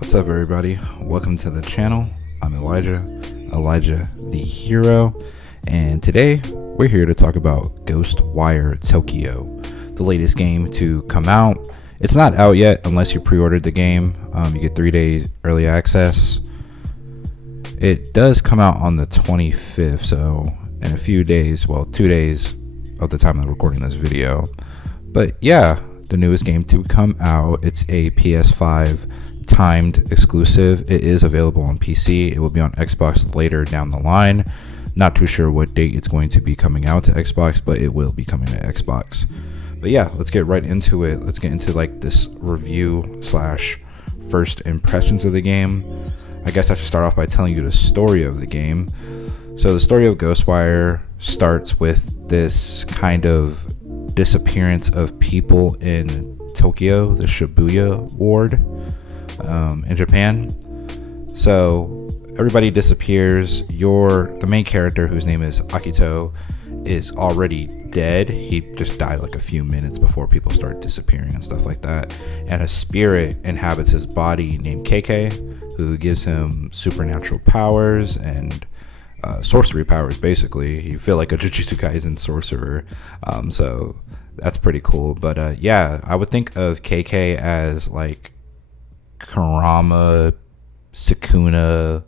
What's up, everybody? Welcome to the channel. I'm Elijah the hero, and today we're here to talk about Ghostwire Tokyo, the latest game to come out. It's not out yet unless you pre-ordered the game. You get 3 days early access. It does come out on the 25th, so in a few days, well, 2 days of the time I'm recording this video. But yeah, the newest game to come out. It's a PS5 timed exclusive. It is available on PC. It will be on Xbox later down the line. Not too sure what date it's going to be coming out to Xbox, but it will be coming to Xbox. But yeah, let's get right into it. Let's get into like this review slash first impressions of the game. I guess I should start off by telling you the story of the game. So the story of Ghostwire starts with this kind of disappearance of people in Tokyo, the Shibuya ward, in Japan. So everybody disappears. The main character, whose name is Akito, is already dead. He just died like a few minutes before people start disappearing and stuff like that. And a spirit inhabits his body named KK, who gives him supernatural powers and sorcery powers. Basically, you feel like a Jujutsu Kaisen sorcerer. So that's pretty cool. But yeah, I would think of KK as like Kurama, Sukuna,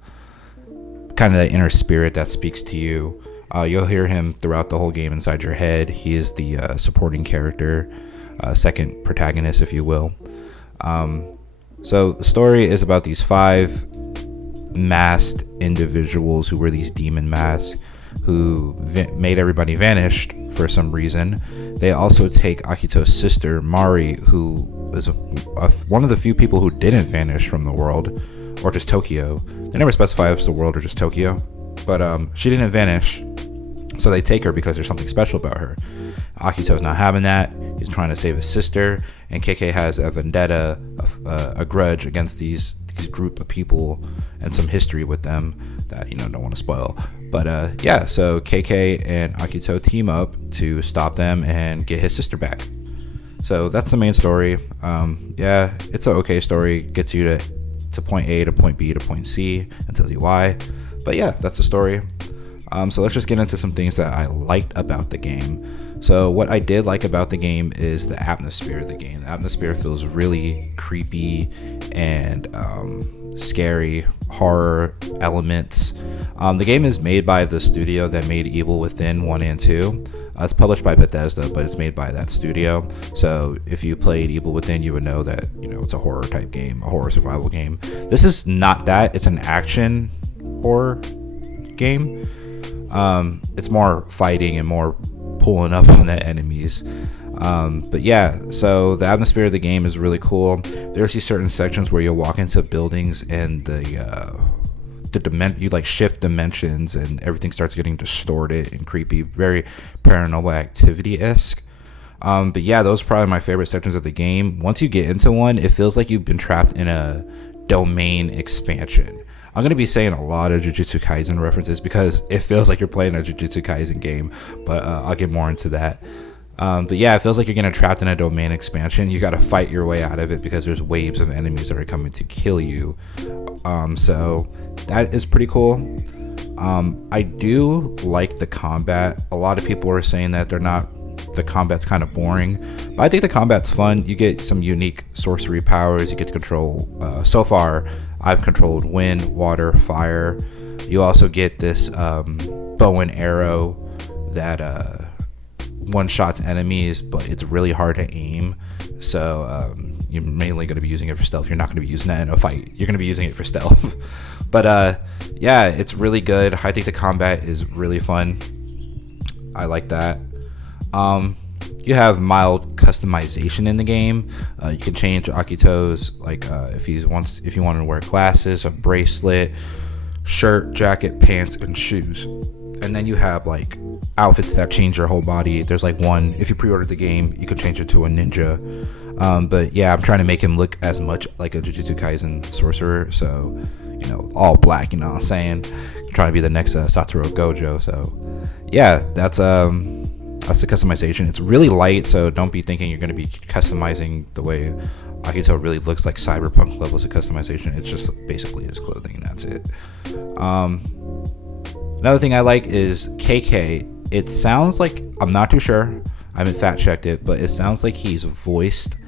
kind of the inner spirit that speaks to you. You'll hear him throughout the whole game inside your head. He is the supporting character, second protagonist, if you will. So the story is about these 5 masked individuals who wear these demon masks, who made everybody vanish for some reason. They also take Akito's sister, Mari, who is one of the few people who didn't vanish from the world, or just Tokyo. They never specify if it's the world or just Tokyo, but she didn't vanish, so they take her because there's something special about her. Akito's not having that. He's trying to save his sister, and KK has a vendetta, a grudge against these group of people and some history with them that don't want to spoil. But yeah, so KK and Akito team up to stop them and get his sister back. So that's the main story. Yeah, it's an okay story. Gets you to point A to point B to point C and tells you why. But yeah, that's the story. So let's just get into some things that I liked about the game. So what I did like about the game is the atmosphere of the game. The atmosphere feels really creepy and scary, horror elements. The game is made by the studio that made Evil Within 1 and 2. It's published by Bethesda, but it's made by that studio. So if you played Evil Within, you would know that it's a horror type game, a horror survival game. This is not that. It's an action horror game. It's more fighting and more pulling up on the enemies. But yeah, so the atmosphere of the game is really cool. There's these certain sections where you'll walk into buildings and you like shift dimensions and everything starts getting distorted and creepy, very Paranormal Activity-esque. But yeah, those are probably my favorite sections of the game. Once you get into one, it feels like you've been trapped in a domain expansion. I'm going to be saying a lot of Jujutsu Kaisen references because it feels like you're playing a Jujutsu Kaisen game, but I'll get more into that. But yeah, it feels like you're getting trapped in a domain expansion. You got to fight your way out of it because there's waves of enemies that are coming to kill you. So that is pretty cool. I do like the combat. A lot of people are saying that the combat's kind of boring, but I think the combat's fun. You get some unique sorcery powers. You get to control, so far I've controlled wind, water, fire. You also get this bow and arrow that one-shots enemies, but it's really hard to aim. So you're mainly going to be using it for stealth. You're not going to be using that in a fight. You're going to be using it for stealth. But yeah, it's really good. I think the combat is really fun. I like that. You have mild customization in the game. You can change Akito's, like if you want to wear glasses, a bracelet, shirt, jacket, pants, and shoes. And then you have like outfits that change your whole body. There's like one, if you pre-ordered the game, you could change it to a ninja. But yeah, I'm trying to make him look as much like a Jujutsu Kaisen sorcerer. So, all black, what I'm saying? I'm trying to be the next Satoru Gojo. So yeah, that's That's the customization. It's really light, so don't be thinking you're going to be customizing the way Akito really looks, like cyberpunk levels of customization. It's just basically his clothing, and that's it. Another thing I like is KK. It sounds like, I'm not too sure, I haven't fact checked it, but it sounds like he's voiced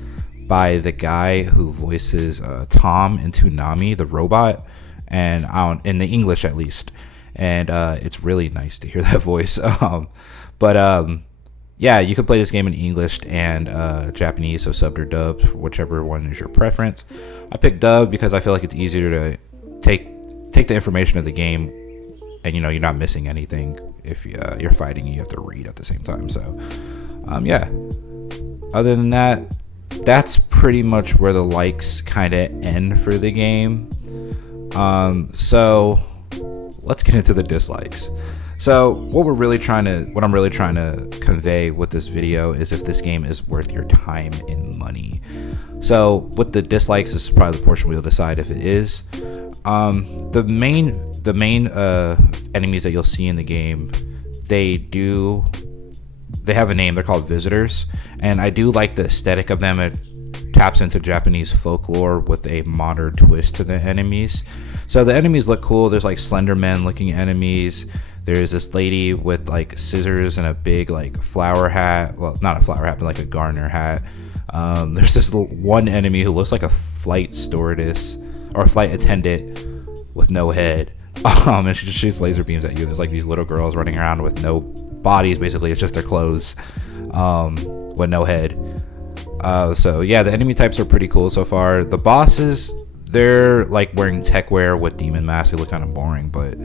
by the guy who voices Tom in Toonami, the robot, and in the English at least. And it's really nice to hear that voice. Yeah, you could play this game in English and Japanese, so subbed or dubbed, whichever one is your preference. I picked dubbed because I feel like it's easier to take the information of the game, and you're not missing anything. If you're fighting, you have to read at the same time. So yeah, other than that, that's pretty much where the likes kind of end for the game. So let's get into the dislikes. So what I'm really trying to convey with this video is if this game is worth your time and money. So with the dislikes, this is probably the portion we'll decide if it is. The main enemies that you'll see in the game, they have a name. They're called visitors, and I do like the aesthetic of them. It taps into Japanese folklore with a modern twist to the enemies. So the enemies look cool. There's like Slender Man looking enemies. There's this lady with like scissors and a big like flower hat. Well, not a flower hat, but like a gardener hat. There's this one enemy who looks like a flight stewardess or a flight attendant with no head. And she just shoots laser beams at you. There's like these little girls running around with no bodies. Basically, it's just their clothes with no head. So yeah, the enemy types are pretty cool so far. The bosses, they're like wearing tech wear with demon masks. They look kind of boring, but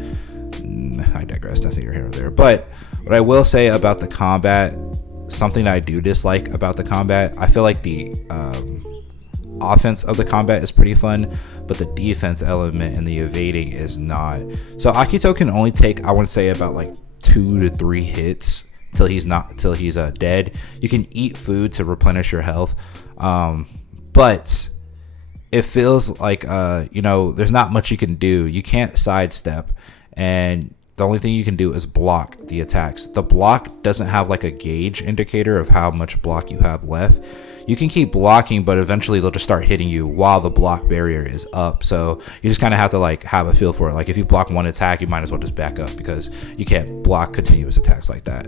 I digress. That's neither here nor there. But what I will say about the combat, something that I do dislike about the combat, I feel like the offense of the combat is pretty fun, but the defense element and the evading is not. So Akito can only take, I want to say, about like 2 to 3 hits till he's dead. You can eat food to replenish your health, but it feels like there's not much you can do. You can't sidestep, and the only thing you can do is block the attacks. The block doesn't have like a gauge indicator of how much block you have left. You can keep blocking, but eventually they'll just start hitting you while the block barrier is up. So you just kind of have to like have a feel for it. Like if you block one attack, you might as well just back up because you can't block continuous attacks like that.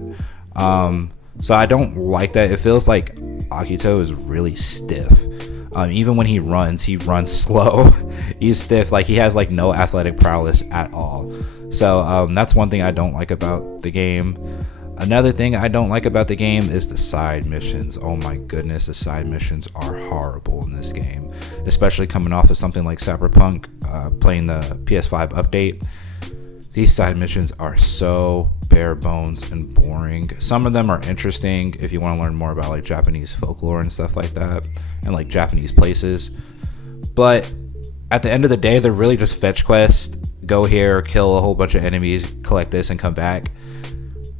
So I don't like that. It feels like Akito is really stiff. Even when he runs slow. He's stiff. Like he has like no athletic prowess at all. So that's one thing I don't like about the game. Another thing I don't like about the game is the side missions. Oh my goodness, the side missions are horrible in this game, especially coming off of something like Cyberpunk, playing the PS5 update. These side missions are so bare bones and boring. Some of them are interesting if you want to learn more about like Japanese folklore and stuff like that, and like Japanese places. But at the end of the day, they're really just fetch quests. Go here, kill a whole bunch of enemies, collect this, and come back.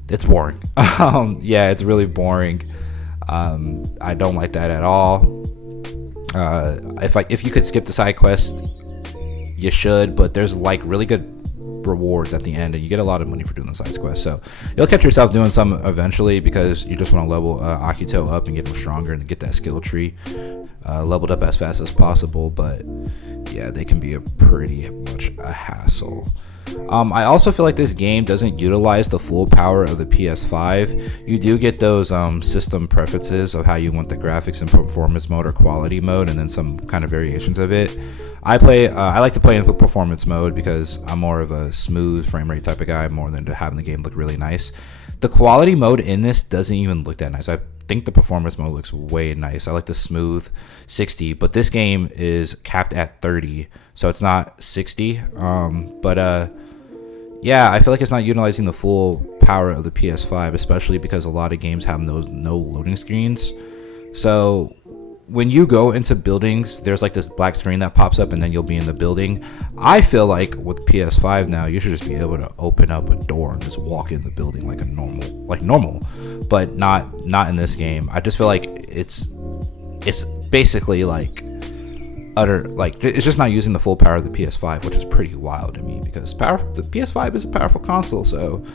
It's boring. Yeah, it's really boring. I don't like that at all. If you could skip the side quest, you should, but there's like really good rewards at the end, and you get a lot of money for doing the side quest. So you'll catch yourself doing some eventually because you just want to level Akito up and get him stronger and get that skill tree leveled up as fast as possible. But yeah, they can be pretty much a hassle. I also feel like this game doesn't utilize the full power of the PS5. You do get those system preferences of how you want the graphics in performance mode or quality mode, and then some kind of variations of it. I like to play in performance mode because I'm more of a smooth frame rate type of guy, more than to having the game look really nice. The quality mode in this doesn't even look that nice. I think the performance mode looks way nice. I like the smooth 60, but this game is capped at 30, so it's not 60. Yeah, I feel like it's not utilizing the full power of the PS5, especially because a lot of games have those no loading screens. So when you go into buildings, there's like this black screen that pops up and then you'll be in the building. I feel like with PS5 now, you should just be able to open up a door and just walk in the building like normal, but not in this game. I just feel like it's basically like utter, like, it's just not using the full power of the PS5, which is pretty wild to me because the PS5 is a powerful console. So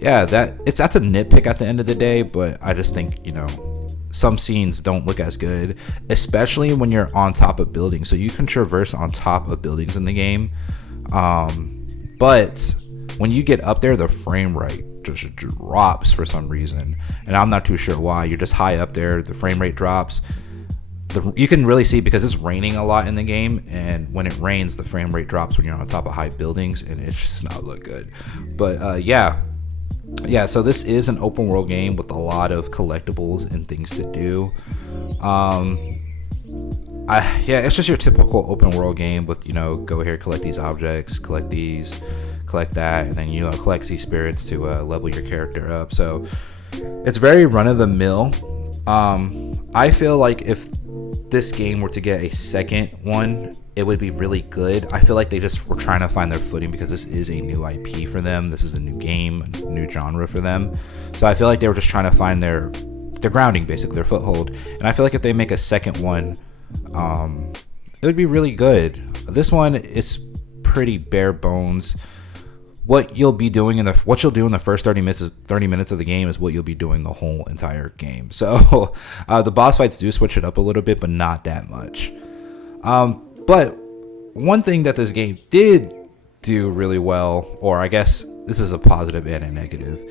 yeah, that's a nitpick at the end of the day, but I just think, you know, some scenes don't look as good, especially when you're on top of buildings. So you can traverse on top of buildings in the game, but when you get up there, the frame rate just drops for some reason, and I'm not too sure why. You're just high up there, the frame rate drops. You can really see because it's raining a lot in the game, and when it rains, the frame rate drops when you're on top of high buildings, and it's just not look good. But yeah, so this is an open world game with a lot of collectibles and things to do. It's just your typical open world game with, you know, go here, collect these objects, collect these, collect that, and then, you know, collect these spirits to level your character up. So it's very run of the mill. I feel like if this game were to get a second one, it would be really good. I feel like they just were trying to find their footing because this is a new IP for them. This is a new game, a new genre for them. So I feel like they were just trying to find their grounding, basically, their foothold. And I feel like if they make a second one, it would be really good. This one is pretty bare bones. What you'll do in the first 30 minutes of the game is what you'll be doing the whole entire game. So the boss fights do switch it up a little bit, but not that much. But one thing that this game did do really well, or I guess this is a positive and a negative,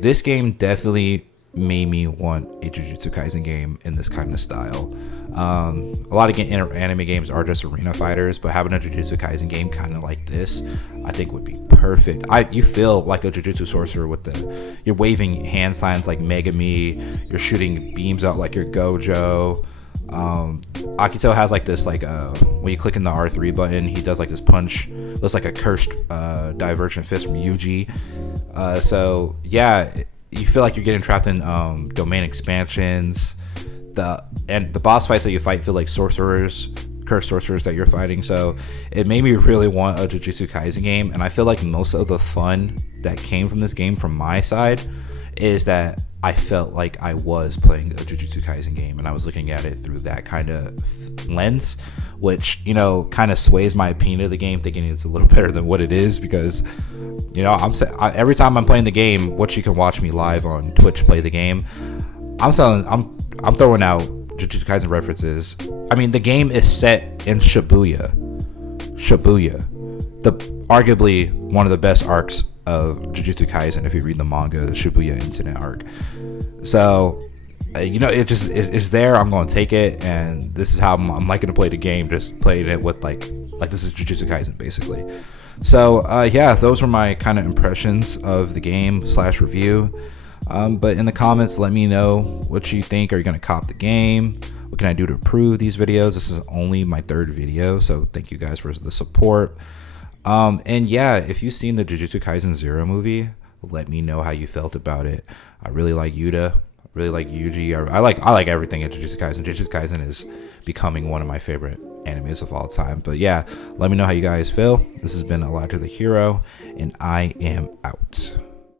this game definitely made me want a Jujutsu Kaisen game in this kind of style. A lot of anime games are just arena fighters, but having a Jujutsu Kaisen game kind of like this, I think would be perfect. You feel like a Jujutsu sorcerer with you're waving hand signs like Megami, you're shooting beams out like your Gojo. Akito has like this, like when you click in the R3 button, he does like this punch, looks like a cursed divergent fist from Yuji. So yeah, you feel like you're getting trapped in domain expansions. The boss fights that you fight feel like cursed sorcerers that you're fighting. So it made me really want a Jujutsu Kaisen game, and I feel like most of the fun that came from this game from my side is that I felt like I was playing a Jujutsu Kaisen game, and I was looking at it through that kind of lens, which, you know, kind of sways my opinion of the game, thinking it's a little better than what it is, because, you know, every time I'm playing the game, which you can watch me live on Twitch play the game, I'm throwing out Jujutsu Kaisen references. I mean, the game is set in Shibuya, the arguably one of the best arcs of Jujutsu Kaisen if you read the manga, the Shibuya incident arc. So you know, it's there. I'm going to take it, and this is how I'm liking to play the game, just playing it with like this is Jujutsu Kaisen basically. So yeah, those were my kind of impressions of the game / review. But in the comments, let me know what you think. Are you going to cop the game? What can I do to improve these videos? This is only my 3rd video, so thank you guys for the support. And yeah, if you've seen the Jujutsu Kaisen 0 movie, let me know how you felt about it. I really like Yuta. I really like Yuji. I like everything at Jujutsu Kaisen. Jujutsu Kaisen is becoming one of my favorite animes of all time. But yeah, let me know how you guys feel. This has been Elijah the Hero, and I am out.